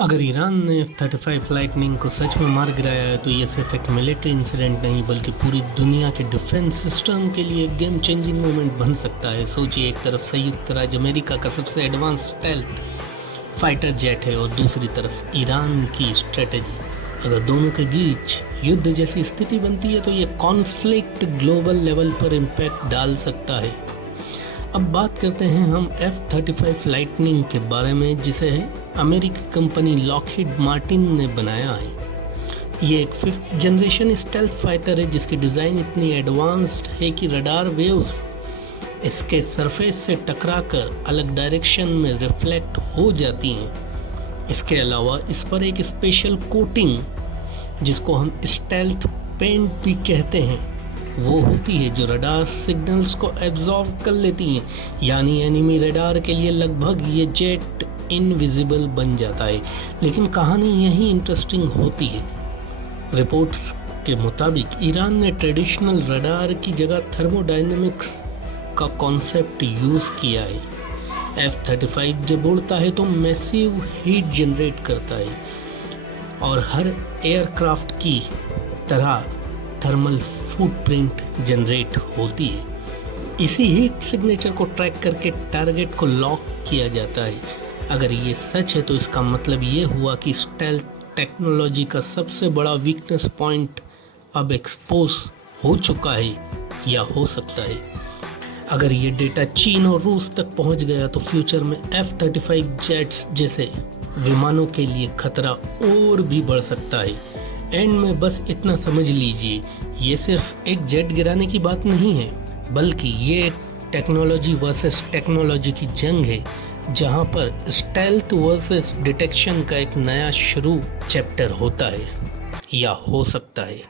अगर ईरान ने F-35 lightning को सच में मार गिराया है तो ये सिर्फ एक मिलिट्री इंसिडेंट नहीं बल्कि पूरी दुनिया के डिफेंस सिस्टम के लिए एक गेम चेंजिंग मोमेंट बन सकता है। सोचिए, एक तरफ संयुक्त राज्य अमेरिका का सबसे एडवांस स्टेल्थ फाइटर जेट है और दूसरी तरफ ईरान की स्ट्रेटेजी। अगर दोनों के बीच युद्ध जैसी स्थिति बनती है तो ये कॉन्फ्लिक्ट ग्लोबल लेवल पर इम्पैक्ट डाल सकता है। अब बात करते हैं हम F-35 लाइटनिंग के बारे में, जिसे अमेरिकी कंपनी लॉकहीड मार्टिन ने बनाया है। ये एक 5th जनरेशन स्टेल्थ फाइटर है जिसकी डिज़ाइन इतनी एडवांस्ड है कि रडार वेव्स इसके सरफेस से टकराकर अलग डायरेक्शन में रिफ्लेक्ट हो जाती हैं। इसके अलावा इस पर एक स्पेशल कोटिंग, जिसको हम स्टेल्थ पेंट भी कहते हैं, वो होती है जो रडार सिग्नल्स को एब्जॉर्ब कर लेती हैं। यानी एनिमी रडार के लिए लगभग ये जेट इनविजिबल बन जाता है। लेकिन कहानी यही इंटरेस्टिंग होती है। रिपोर्ट्स के मुताबिक ईरान ने ट्रेडिशनल रडार की जगह थर्मोडायनेमिक्स का कॉन्सेप्ट यूज़ किया है। F-35 जब उड़ता है तो मैसिव हीट जनरेट करता है और हर एयरक्राफ्ट की तरह थर्मल फुटप्रिंट जनरेट होती है। इसी हीट सिग्नेचर को ट्रैक करके टारगेट को लॉक किया जाता है। अगर ये सच है तो इसका मतलब ये हुआ कि स्टेल्थ टेक्नोलॉजी का सबसे बड़ा वीकनेस पॉइंट अब एक्सपोज हो चुका है या हो सकता है। अगर ये डेटा चीन और रूस तक पहुंच गया तो फ्यूचर में F-35 जेट्स जैसे विमानों के लिए खतरा और भी बढ़ सकता है। एंड में बस इतना समझ लीजिए, ये सिर्फ एक जेट गिराने की बात नहीं है, बल्कि ये एक टेक्नोलॉजी वर्सेस टेक्नोलॉजी की जंग है, जहां पर स्टेल्थ वर्सेस डिटेक्शन का एक नया शुरू चैप्टर होता है या हो सकता है।